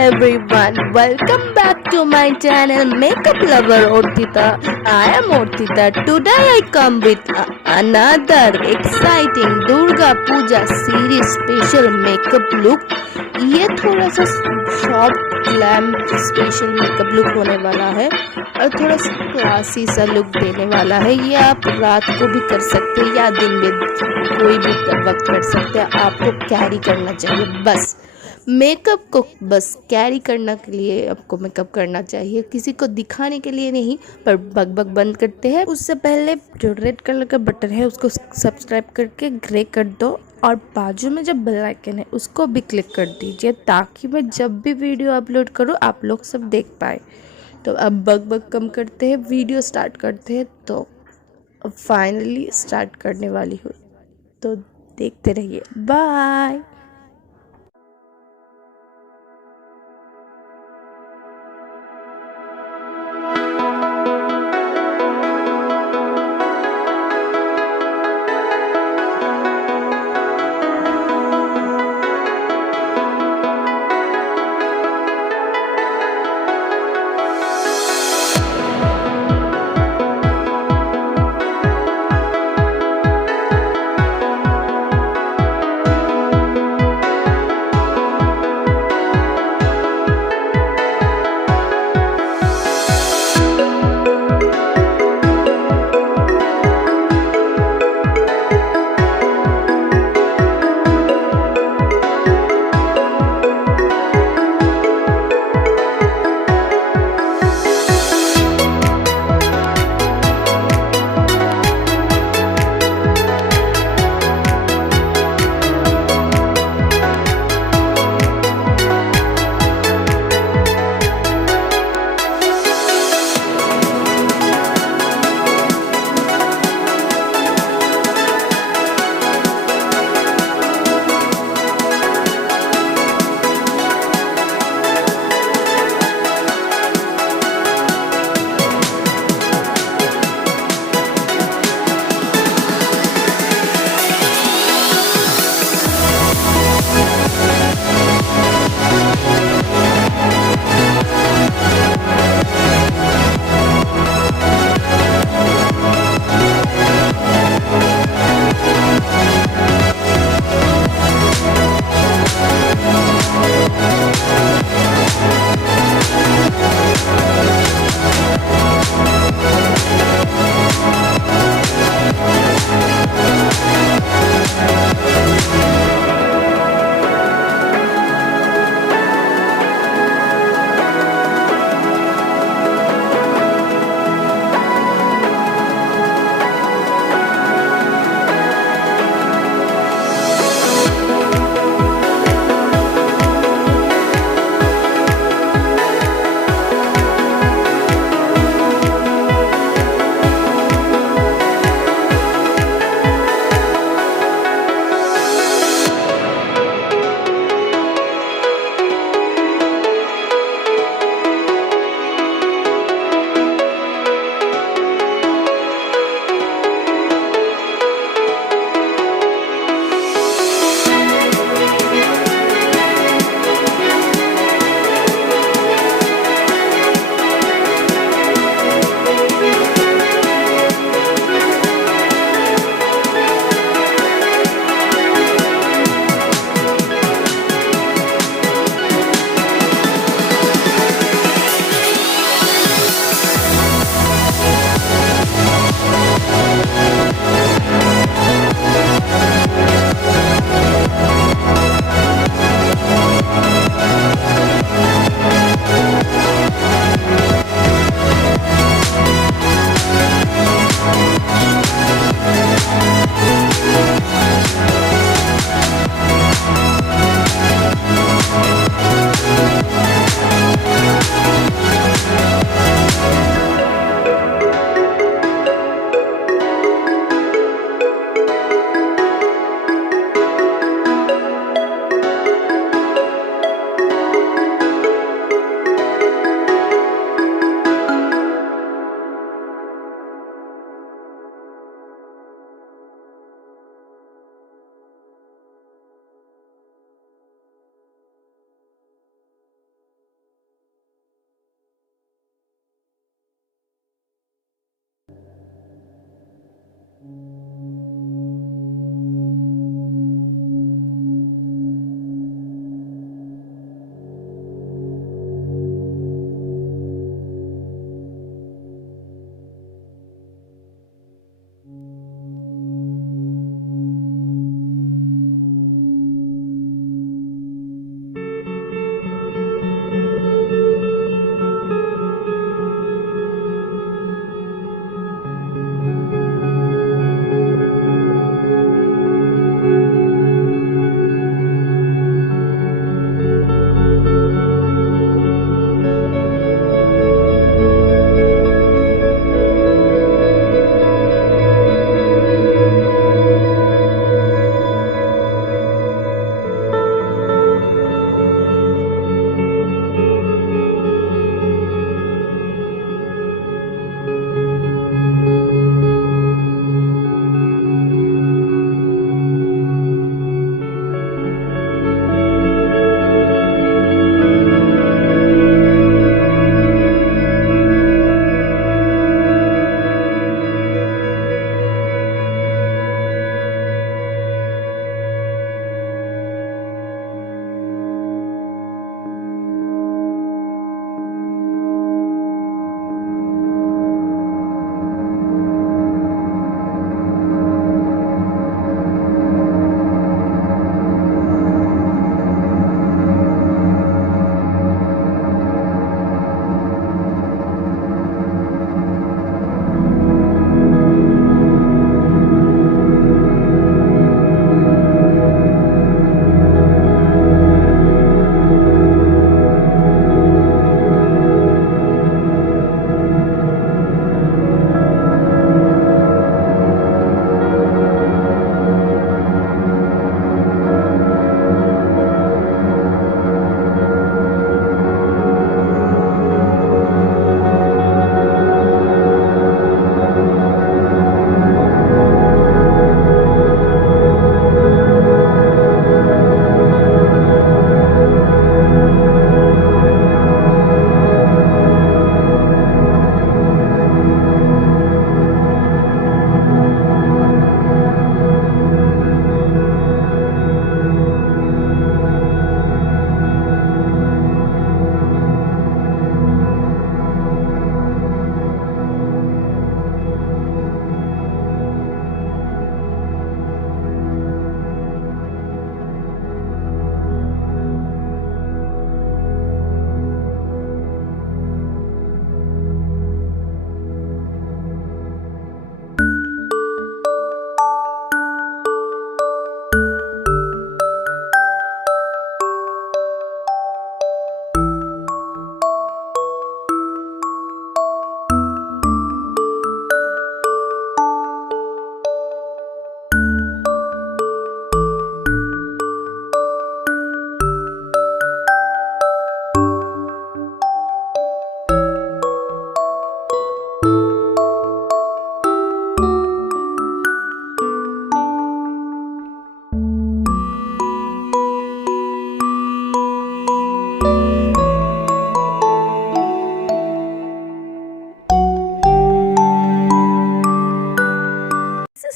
everyone, welcome back to my channel Makeup Lover Arthita. I am Arthita. Today I come with another exciting Durga puja series special makeup look. ये थोड़ा सा short glam special makeup look होने वाला है और थोड़ा सा classy सा लुक देने वाला है। ये आप रात को भी कर सकते हैं या दिन में कोई भी वक्त कर सकते हैं। आपको कैरी करना चाहिए, बस मेकअप को बस कैरी करने के लिए आपको मेकअप करना चाहिए, किसी को दिखाने के लिए नहीं। पर बग बग बंद करते हैं उससे पहले जो रेड कलर का बटन है उसको सब्सक्राइब करके ग्रे कर दो और बाजू में जो बेल आइकन है उसको भी क्लिक कर दीजिए ताकि मैं जब भी वीडियो अपलोड करूँ आप लोग सब देख पाए। तो अब बग बग कम करते हैं, वीडियो स्टार्ट करते हैं। तो अब फाइनली स्टार्ट करने वाली हूँ, तो देखते रहिए। Bye.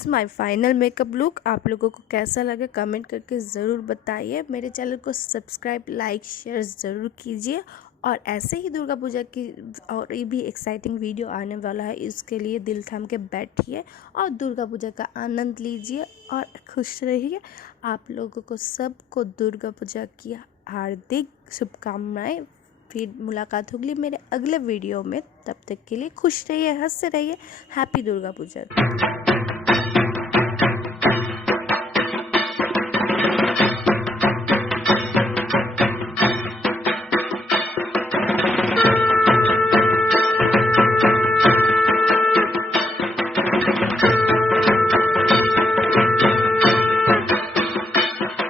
It's my final makeup look. आप लोगों को कैसा लगे कमेंट करके ज़रूर बताइए। मेरे चैनल को सब्सक्राइब, लाइक, शेयर ज़रूर कीजिए। और ऐसे ही दुर्गा पूजा की और ये भी एक्साइटिंग वीडियो आने वाला है, इसके लिए दिल थाम के बैठिए और दुर्गा पूजा का आनंद लीजिए और खुश रहिए। आप लोगों को सबको दुर्गा पूजा की हार्दिक शुभकामनाएं। फिर मुलाकात होगी मेरे अगले वीडियो में। तब तक के लिए खुश रहिए, हंसते रहिए। हैप्पी दुर्गा पूजा।